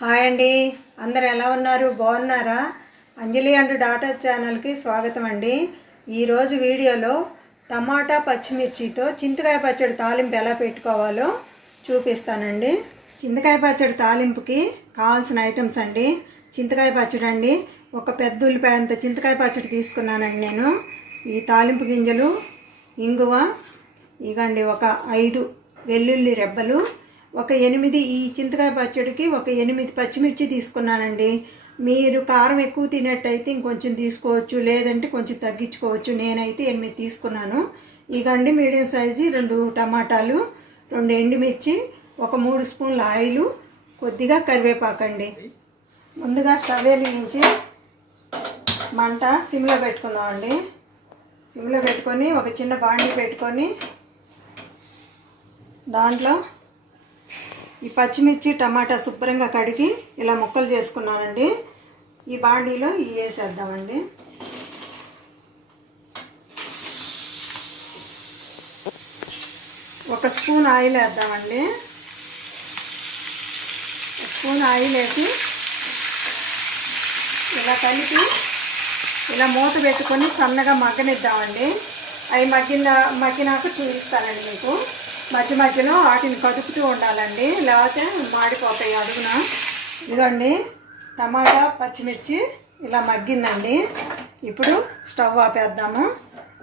Hi అండి. అందరు ఎలా ఉన్నారు? బాగున్నారా? అంజలి అండ్ డాటర్ ఛానల్కి స్వాగతం అండి. ఈరోజు వీడియోలో టమాటా పచ్చిమిర్చితో చింతకాయ పచ్చడి తాలింపు ఎలా పెట్టుకోవాలో చూపిస్తానండి. చింతకాయ పచ్చడి తాలింపుకి కావాల్సిన ఐటమ్స్ అండి. చింతకాయ పచ్చడి అండి. ఒక పెద్ద ఉల్లిపాయ అంత చింతకాయ పచ్చడి తీసుకున్నానండి నేను. ఈ తాలింపు గింజలు ఇంగువ ఇగండి ఒక ఐదు వెల్లుల్లి రెబ్బలు ఒక ఎనిమిది ఈ చింతకాయ పచ్చడికి ఒక ఎనిమిది పచ్చిమిర్చి తీసుకున్నానండి. మీరు కారం ఎక్కువ తినేట్టయితే ఇంకొంచెం తీసుకోవచ్చు లేదంటే కొంచెం తగ్గించుకోవచ్చు. నేనైతే ఎనిమిది తీసుకున్నాను. ఇగండి మీడియం సైజు రెండు టమాటాలు రెండు ఎండుమిర్చి ఒక మూడు స్పూన్ల ఆయిల్ కొద్దిగా కరివేపాకండి ముందుగా స్టవ్ వెలిగించి మంట సిమ్లో పెట్టుకుందామండి. సిమ్లో పెట్టుకొని ఒక చిన్న బాండి పెట్టుకొని దాంట్లో ఈ పచ్చిమిర్చి టమాటా శుభ్రంగా కడిగి ఇలా ముక్కలు చేసుకున్నానండి. ఈ బాండీలో ఇవి వేసేద్దామండి. ఒక స్పూన్ ఆయిల్ వేద్దామండి. స్పూన్ ఆయిల్ వేసి ఇలా కలిపి ఇలా మూత పెట్టుకొని సన్నగా మగ్గనిద్దామండి. అవి మగ్గిన మగ్గినాక చూపిస్తానండి మీకు. మధ్య మధ్యలో వాటిని కదుపుతూ ఉండాలండి. లేకపోతే మాడిపోతాయి అడుగున. ఇదిగోండి టమాటా పచ్చిమిర్చి ఇలా మగ్గిందండి. ఇప్పుడు స్టవ్ ఆపేద్దాము.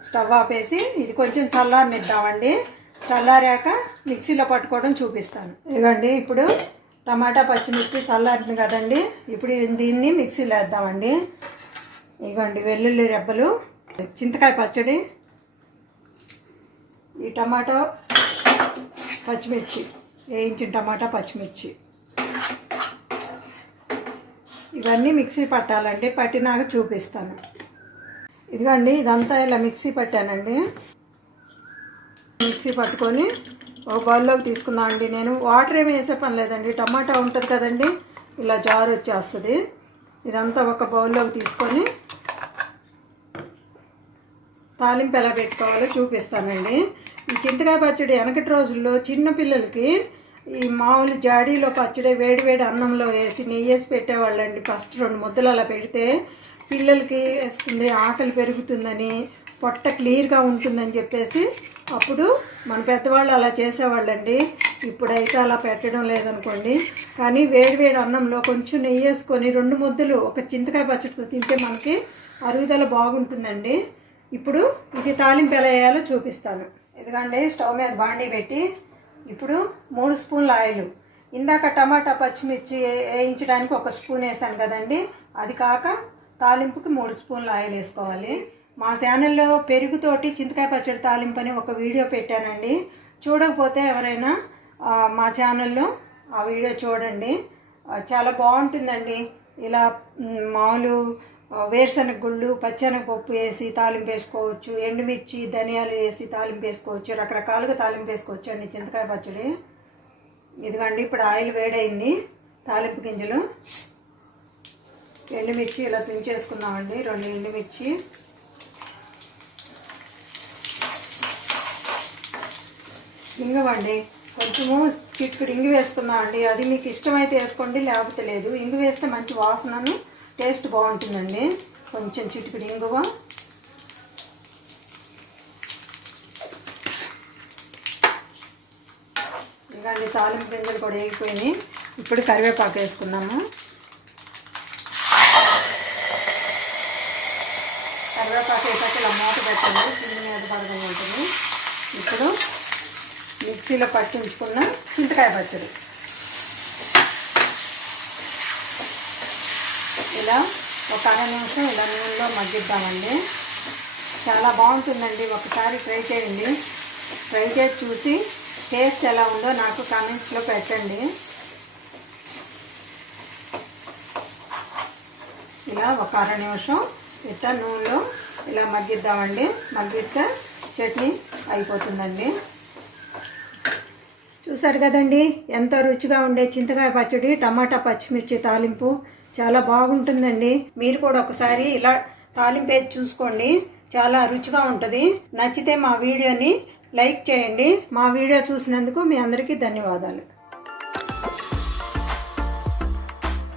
స్టవ్ ఆపేసి ఇది కొంచెం చల్లారనిద్దామండి. చల్లారాక మిక్సీలో పట్టుకోవడం చూపిస్తాను. ఇదిగోండి ఇప్పుడు టమాటా పచ్చిమిర్చి చల్లారింది కదండి. ఇప్పుడు దీన్ని మిక్సీలో వేద్దామండి. ఇదిగోండి వెల్లుల్లి రెబ్బలు చింతకాయ పచ్చడి ఈ టమాటా పచ్చిమిర్చి. వేయించిన టమాటా పచ్చిమిర్చి. ఇవన్నీ మిక్సీ పట్టాలండి పట్టినాక చూపిస్తాను. ఇదిగోండి ఇదంతా ఇలా మిక్సీ పట్టానండి. మిక్సీ పట్టుకొని ఒక బౌల్లోకి తీసుకున్నామండి నేను వాటర్ ఏమి వేసే పని లేదండి. టమాటా ఉంటుంది కదండి ఇలా జారు వచ్చేస్తుంది. ఇదంతా ఒక బౌల్లోకి తీసుకొని తాలింపు ఎలా పెట్టుకోవాలో చూపిస్తానండి. ఈ చింతకాయ పచ్చడి వెనకటి రోజుల్లో చిన్న పిల్లలకి ఈ మామూలు జాడీలో పచ్చడి వేడి వేడి అన్నంలో వేసి నెయ్యి వేసి పెట్టేవాళ్ళండి. ఫస్ట్ రెండు ముద్దలు అలా పెడితే పిల్లలకి వేస్తుంది ఆకలి పెరుగుతుందని పొట్ట క్లియర్గా ఉంటుందని చెప్పేసి అప్పుడు మన పెద్దవాళ్ళు అలా చేసేవాళ్ళండి. ఇప్పుడైతే అలా పెట్టడం లేదనుకోండి. కానీ వేడి వేడి అన్నంలో కొంచెం నెయ్యి వేసుకొని రెండు ముద్దలు ఒక చింతకాయ పచ్చడితో తింటే మనకి అరుగుదల బాగుంటుందండి. ఇప్పుడు ఇది తాలింపు ఎలా వేయాలో చూపిస్తాను. ఇదిగండి స్టవ్ మీద బాండీ పెట్టి ఇప్పుడు మూడు స్పూన్ల ఆయిల్. ఇందాక టమాటా పచ్చిమిర్చి వేయించడానికి ఒక స్పూన్ వేసాను కదండి. అది కాక తాలింపుకి మూడు స్పూన్ల ఆయిల్ వేసుకోవాలి. మా ఛానల్లో పెరుగుతోటి చింతకాయ పచ్చడి తాలింపు అని ఒక వీడియో పెట్టానండి. చూడకపోతే ఎవరైనా మా ఛానల్లో ఆ వీడియో చూడండి. చాలా బాగుంటుందండి. ఇలా మామూలు వేరుశనగ గుళ్ళు పచ్చెనగపప్పు వేసి తాలింపు వేసుకోవచ్చు ఎండుమిర్చి ధనియాలు వేసి తాలింపు వేసుకోవచ్చు రకరకాలుగా తాలింపు వేసుకోవచ్చు అండి. చింతకాయ పచ్చడి. ఇదిగండి ఇప్పుడు ఆయిల్ వేడైంది. తాలింపు గింజలు. ఎండుమిర్చి ఇలా తుంచేసుకుందామండి రెండు ఎండుమిర్చి. ఇంగవండి. కొంచెము చిక్కుడు ఇంగు వేసుకుందామండి. అది మీకు ఇష్టమైతే వేసుకోండి లేకపోతే లేదు. ఇంగు వేస్తే మంచి వాసనను టేస్ట్ బాగుంటుందండి. కొంచెం చిటిపిడి ఇంగువ. ఇలాంటి తాలింపు గింజలు కూడా వేగిపోయినాయి. ఇప్పుడు కరివేపాకు వేసుకున్నాము కరివేపాకు వేసాక ఇలా మూత పెట్టండి. కింద మీద పడకుండా ఉంటుంది. ఇప్పుడు మిక్సీలో పట్టించుకున్న చింతకాయ పచ్చడి. ఇలా ఒక అర నిమిషం ఇలా నూనెలో మగ్గిద్దామండి. చాలా బాగుంటుందండి. ఒకసారి ట్రై చేయండి. ట్రై చేసి చూసి టేస్ట్ ఎలా ఉందో నాకు కామెంట్స్లో పెట్టండి. ఇలా ఒక అర నిమిషం ఇట్లా నూనెలో ఇలా మగ్గిద్దామండి. మగ్గిస్తే చట్నీ అయిపోతుందండి. చూసారు కదండి? ఎంతో రుచిగా ఉండే చింతకాయ పచ్చడి టమాటా పచ్చిమిర్చి తాలింపు చాలా బాగుంటుందండి. మీరు కూడా ఒకసారి ఇలా తాలింపేసి చూసుకోండి. చాలా రుచిగా ఉంటుంది. నచ్చితే మా వీడియోని లైక్ చేయండి. మా వీడియో చూసినందుకు మీ అందరికీ ధన్యవాదాలు.